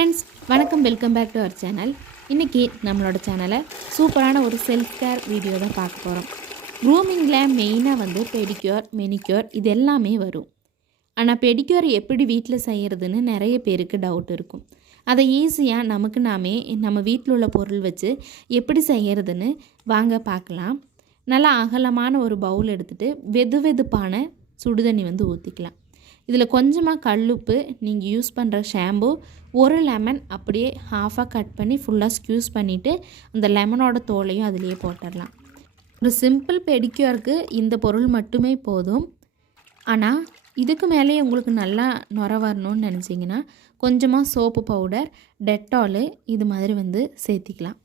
Friends வணக்கம், welcome back to our channel. இன்றைக்கி நம்மளோட சேனலை சூப்பரான ஒரு செல்ஃப் கேர் வீடியோ தான் பார்க்க போகிறோம். க்ரூமிங்கில் மெயினாக வந்து பெடிக்யூர், மெனிக்யூர் இது எல்லாமே வரும். ஆனால் பெடிக்யூர் எப்படி வீட்டில் செய்கிறதுன்னு நிறைய பேருக்கு டவுட் இருக்கும். அதை ஈஸியாக நமக்கு நாமே நம்ம வீட்டில் உள்ள பொருள் வச்சு எப்படி செய்கிறதுன்னு வாங்க பார்க்கலாம். நல்லா அகலமான ஒரு பவுல் எடுத்துகிட்டு வெதுவெதுப்பான சுடுதண்ணி வந்து ஊற்றிக்கலாம். இதில் கொஞ்சமாக கல்லுப்பு, நீங்கள் யூஸ் பண்ணுற ஷாம்பு, ஒரு லெமன் அப்படியே ஹாஃபாக கட் பண்ணி ஃபுல்லாக ஸ்க்யூஸ் பண்ணிவிட்டு அந்த லெமனோட தோலையும் அதிலேயே போட்டுடலாம். ஒரு சிம்பிள் பெடிக்யூருக்கு இந்த பொருள் மட்டுமே போதும். ஆனால் இதுக்கு மேலேயே உங்களுக்கு நல்லா நுர வரணும்னு நினச்சிங்கன்னா கொஞ்சமாக சோப்பு பவுடர், டெட்டாலு இது மாதிரி வந்து சேர்த்திக்கலாம்.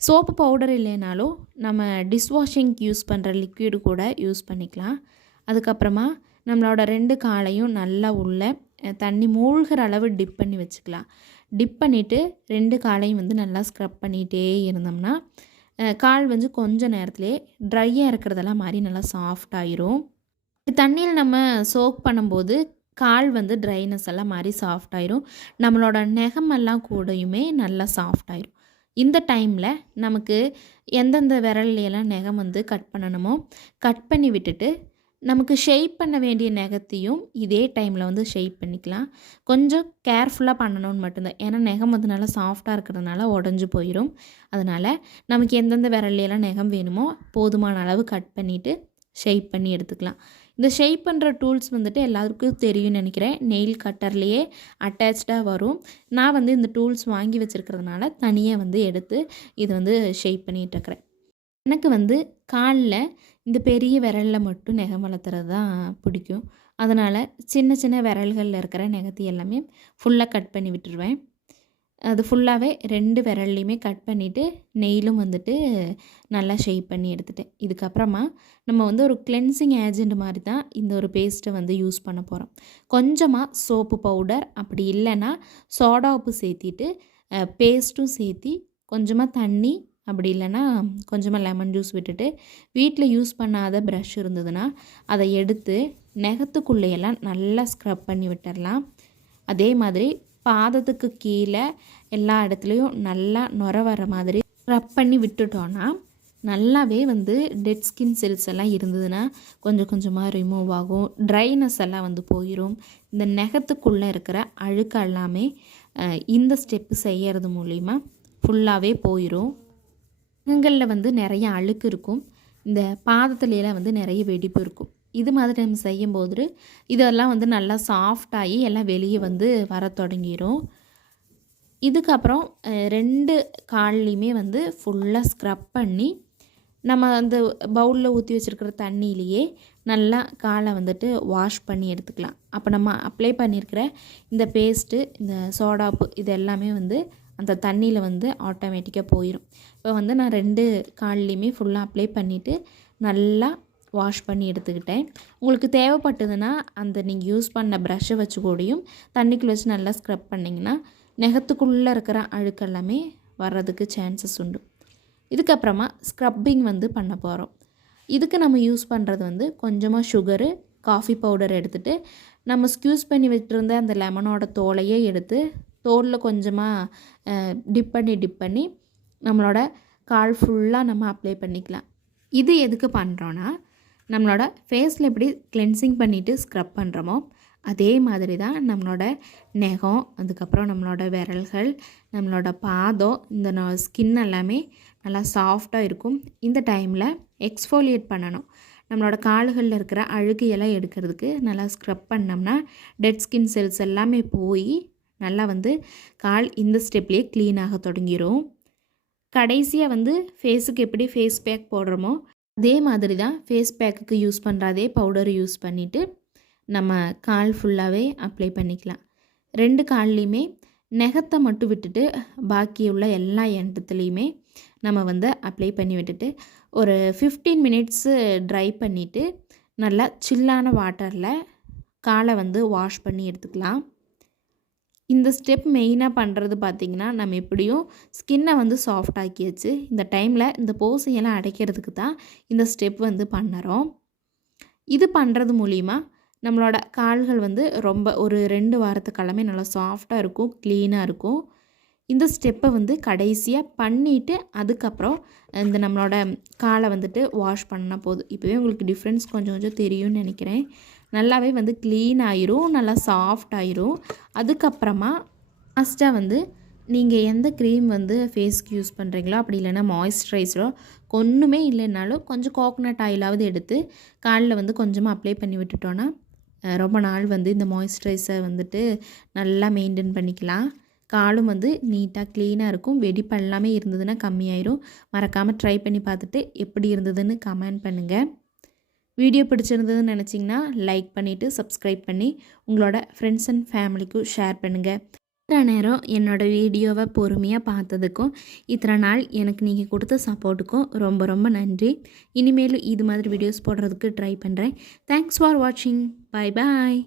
சோப்பு பவுடர் இல்லைனாலும் நம்ம டிஷ்வாஷிங்க்கு யூஸ் பண்ணுற லிக்விடு கூட யூஸ் பண்ணிக்கலாம். அதுக்கப்புறமா நம்மளோட 2 காலையும் நல்லா உள்ள தண்ணி மூழ்கிற அளவு டிப் பண்ணி வச்சுக்கலாம். டிப் பண்ணிவிட்டு 2 காலையும் வந்து நல்லா ஸ்க்ரப் பண்ணிகிட்டே இருந்தோம்னா கால் வந்து கொஞ்சம் நேரத்துலேயே ட்ரையாக இருக்கிறதெல்லாம் மாதிரி நல்லா சாஃப்டாகிரும். தண்ணியில் நம்ம சோக் பண்ணும்போது கால் வந்து ட்ரைனஸ் எல்லாம் மாதிரி சாஃப்டாயிரும். நம்மளோட நெகமெல்லாம் கூடயுமே நல்லா சாஃப்டாயிரும். இந்த டைமில் நமக்கு எந்தெந்த விரல்லையெல்லாம் நெகம் வந்து கட் பண்ணணுமோ கட் பண்ணி விட்டுட்டு நமக்கு ஷேப் பண்ண வேண்டிய நெகத்தையும் இதே டைமில் வந்து ஷேப் பண்ணிக்கலாம். கொஞ்சம் கேர்ஃபுல்லாக பண்ணணும்னு மட்டும்தான். ஏன்னா நெகம் வந்து நல்லா சாஃப்டாக இருக்கிறதுனால உடஞ்சி போயிடும். அதனால் நமக்கு எந்தெந்த விரல்லையெல்லாம் நெகம் வேணுமோ போதுமான அளவு கட் பண்ணிவிட்டு ஷேப் பண்ணி எடுத்துக்கலாம். இந்த ஷேப் பண்ணுற டூல்ஸ் வந்துட்டு எல்லாருக்கும் தெரியும்னு நினைக்கிறேன். நெயில் கட்டர்லேயே அட்டாச்சாக வரும். நான் வந்து இந்த டூல்ஸ் வாங்கி வச்சுருக்கிறதுனால தனியாக வந்து எடுத்து இது வந்து ஷேப் பண்ணிகிட்ருக்கிறேன். எனக்கு வந்து காலில் இந்த பெரிய விரலில் மட்டும் நெகம் வளர்த்துறது தான் பிடிக்கும். அதனால் சின்ன சின்ன விரல்களில் இருக்கிற நெகத்தை எல்லாமே ஃபுல்லாக கட் பண்ணி விட்டுருவேன். அது ஃபுல்லாகவே 2 விரல்லையுமே கட் பண்ணிவிட்டு நெயிலும் வந்துட்டு நல்லா ஷேப் பண்ணி எடுத்துட்டேன். இதுக்கப்புறமா நம்ம வந்து ஒரு கிளென்சிங் ஏஜெண்ட் மாதிரி தான் இந்த ஒரு பேஸ்ட்டை வந்து யூஸ் பண்ண போகிறோம். கொஞ்சமாக சோப்பு பவுடர், அப்படி இல்லைன்னா சோடா உப்பு சேர்த்திட்டு பேஸ்ட்டும் சேர்த்தி கொஞ்சமாக தண்ணி, அப்படி இல்லைன்னா கொஞ்சமாக லெமன் ஜூஸ் விட்டுட்டு வீட்டில் யூஸ் பண்ணாத ப்ரஷ் இருந்ததுன்னா அதை எடுத்து நெகத்துக்குள்ளேயெல்லாம் நல்லா ஸ்க்ரப் பண்ணி விட்டுடலாம். அதே மாதிரி பாதத்துக்கு கீழே எல்லா இடத்துலையும் நல்லா நுர வர மாதிரி ஸ்க்ரப் பண்ணி விட்டுட்டோன்னா நல்லாவே வந்து டெட் ஸ்கின் செல்ஸ் எல்லாம் இருந்ததுன்னா கொஞ்சம் கொஞ்சமாக ரிமூவ் ஆகும். ட்ரைனஸ் எல்லாம் வந்து போயிடும். இந்த நெகத்துக்குள்ளே இருக்கிற அழுக்கு எல்லாமே இந்த ஸ்டெப்பு செய்கிறது மூலிமா ஃபுல்லாகவே போயிடும். நகங்களில் வந்து நிறைய அழுக்கு இருக்கும். இந்த பாதத்துலையெல்லாம் வந்து நிறைய வெடிப்பு இருக்கும். இது மாதிரி நம்ம செய்யும்போது இதெல்லாம் வந்து நல்லா சாஃப்டாகி எல்லாம் வெளியே வந்து வர தொடங்கிடும். இதுக்கப்புறம் 2 கால்லையுமே வந்து ஃபுல்லாக ஸ்க்ரப் பண்ணி நம்ம அந்த பவுலில் ஊற்றி வச்சுருக்கிற தண்ணியிலையே நல்லா காலை வந்துட்டு வாஷ் பண்ணி எடுத்துக்கலாம். அப்போ நம்ம அப்ளை பண்ணியிருக்கிற இந்த பேஸ்ட்டு, இந்த சோடாப்பு இது எல்லாமே வந்து அந்த தண்ணியில் வந்து ஆட்டோமேட்டிக்காக போயிடும். இப்போ வந்து நான் 2 கால்லையுமே ஃபுல்லாக அப்ளை பண்ணிவிட்டு நல்லா வாஷ் பண்ணி எடுத்துக்கிட்டேன். உங்களுக்கு தேவைப்பட்டதுன்னா அந்த நீங்கள் யூஸ் பண்ண ப்ரஷ்ஷை வச்சு கூடியும் தண்ணிக்குள்ளே வச்சு நல்லா ஸ்க்ரப் பண்ணிங்கன்னா நெகத்துக்குள்ளே இருக்கிற அழுக்கெல்லாமே வர்றதுக்கு சான்சஸ் உண்டு. இதுக்கப்புறமா ஸ்க்ரப்பிங் வந்து பண்ண போகிறோம். இதுக்கு நம்ம யூஸ் பண்ணுறது வந்து கொஞ்சமாக சுகரு, காஃபி பவுடர் எடுத்துகிட்டு நம்ம ஸ்க்யூஸ் பண்ணி விட்டுருந்த அந்த லெமனோட தோலையே எடுத்து தோலில் கொஞ்சமாக டிப் பண்ணி நம்மளோட கால் ஃபுல்லாக நம்ம அப்ளை பண்ணிக்கலாம். இது எதுக்கு பண்ணுறோன்னா நம்மளோட ஃபேஸில் எப்படி கிளென்சிங் பண்ணிவிட்டு ஸ்க்ரப் பண்ணுறோமோ அதே மாதிரி தான் நம்மளோட நெகம், அதுக்கப்புறம் நம்மளோட விரல்கள், நம்மளோட பாதம், இந்த ஸ்கின் எல்லாமே நல்லா சாஃப்டாக இருக்கும். இந்த டைமில் எக்ஸ்ஃபோலியேட் பண்ணணும். நம்மளோட கால்களில் இருக்கிற அழுகையெல்லாம் எடுக்கிறதுக்கு நல்லா ஸ்க்ரப் பண்ணோம்னா டெட் ஸ்கின் செல்ஸ் எல்லாமே போய் நல்லா வந்து கால் இந்த ஸ்டெப்லேயே க்ளீனாக தொடங்கிடும். கடைசியாக வந்து ஃபேஸுக்கு எப்படி ஃபேஸ் பேக் போடுறோமோ அதே மாதிரி தான் ஃபேஸ் பேக்குக்கு யூஸ் பண்ணுற அதே பவுடர் யூஸ் பண்ணிவிட்டு நம்ம கால் ஃபுல்லாகவே அப்ளை பண்ணிக்கலாம். 2 கால்லையுமே நெகத்தை மட்டும் விட்டுட்டு பாக்கி உள்ள எல்லா இடத்துலையுமே நம்ம வந்து அப்ளை பண்ணி விட்டுட்டு ஒரு 15 மினிட்ஸு ட்ரை பண்ணிவிட்டு நல்லா சில்லான வாட்டரில் காலை வந்து வாஷ் பண்ணி எடுத்துக்கலாம். இந்த ஸ்டெப் மெயினாக பண்ணுறது பார்த்திங்கன்னா நம்ம எப்படியும் ஸ்கின்னை வந்து சாஃப்ட் ஆக்கியாச்சு. இந்த டைமில் இந்த போஸையெல்லாம் அடைக்கிறதுக்கு தான் இந்த ஸ்டெப் வந்து பண்ணுறோம். இது பண்ணுறது மூலிமா நம்மளோட கால்கள் வந்து ரொம்ப ஒரு 2 வாரத்துக்கெல்லாமே நல்லா சாஃப்டாக இருக்கும், க்ளீனாக இருக்கும். இந்த ஸ்டெப்பை வந்து கடைசியாக பண்ணிவிட்டு அதுக்கப்புறம் இந்த நம்மளோட காலை வந்துட்டு வாஷ் பண்ணால் போதும். இப்போவே உங்களுக்கு டிஃப்ரென்ஸ் கொஞ்சம் கொஞ்சம் தெரியும்னு நினைக்கிறேன். நல்லாவே வந்து க்ளீன் ஆயிரும், நல்லா சாஃப்ட் ஆயிரும். அதுக்கப்புறமா லாஸ்ட்டாக வந்து நீங்கள் எந்த க்ரீம் வந்து ஃபேஸ்க்கு யூஸ் பண்ணுறீங்களோ அப்படி இல்லைன்னா மாய்ஸ்சரைசரோ ஒன்றுமே இல்லைனாலும் கொஞ்சம் கோகோனட் ஆயிலாவது எடுத்து காலில் வந்து கொஞ்சமாக அப்ளை பண்ணி விட்டுட்டோன்னா ரொம்ப நாள் வந்து இந்த மாய்ஸ்சரைசர் வந்துட்டு நல்லா மெயின்டைன் பண்ணிக்கலாம். காலும் வந்து நீட்டாக க்ளீனாக இருக்கும். வெடிப்பு எல்லாமே இருந்ததுன்னா கம்மியாயிரும். மறக்காமல் ட்ரை பண்ணி பார்த்துட்டு எப்படி இருந்ததுன்னு கமெண்ட் பண்ணுங்கள். வீடியோ பிடிச்சிருந்ததுன்னு நினச்சிங்கன்னா லைக் பண்ணிவிட்டு சப்ஸ்கிரைப் பண்ணி உங்களோட ஃப்ரெண்ட்ஸ் அண்ட் ஃபேமிலிக்கும் ஷேர் பண்ணுங்கள். இத்தனை நேரம் என்னோடய வீடியோவை பொறுமையாக பார்த்ததுக்கும் இத்தனை நாள் எனக்கு நீங்கள் கொடுத்த சப்போர்ட்டுக்கும் ரொம்ப ரொம்ப நன்றி. இனிமேலும் இது மாதிரி வீடியோஸ் போடுறதுக்கு ட்ரை பண்ணுறேன். தேங்க்ஸ் ஃபார் வாட்சிங். Bye bye.